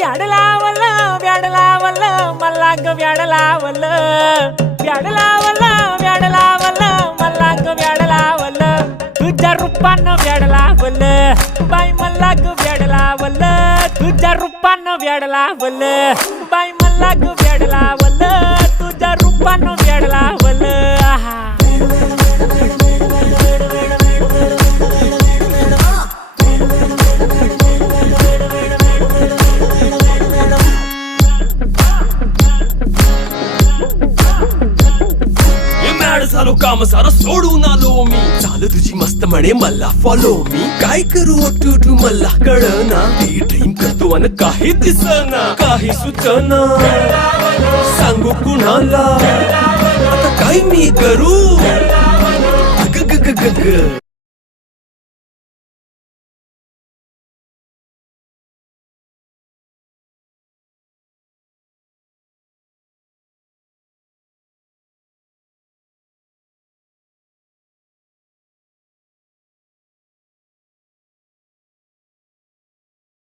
व्याड लावलं व्याड लावलं मला ग व्याड लावलं व्याड लावलं व्याड लावलं मला ग व्याड लावलं तुझ्या रूपानं व्याड लावलं बाई मला ग व्याड लावलं तुझ्या रूपानं व्याड लावलं बाई मला ग व्याड लावलं तुझ्या रूपानं व्याड लावलं आहा झालो काम सारं सोडून आलो मी चाल तुझी मस्त म्हणे मला फॉलो मी काय करू टू मला कळना ती ड्रीम करतो आणि काही दिसना काही सुचना सांगू कुणाला आता काय मी करू ग ग ग ग ग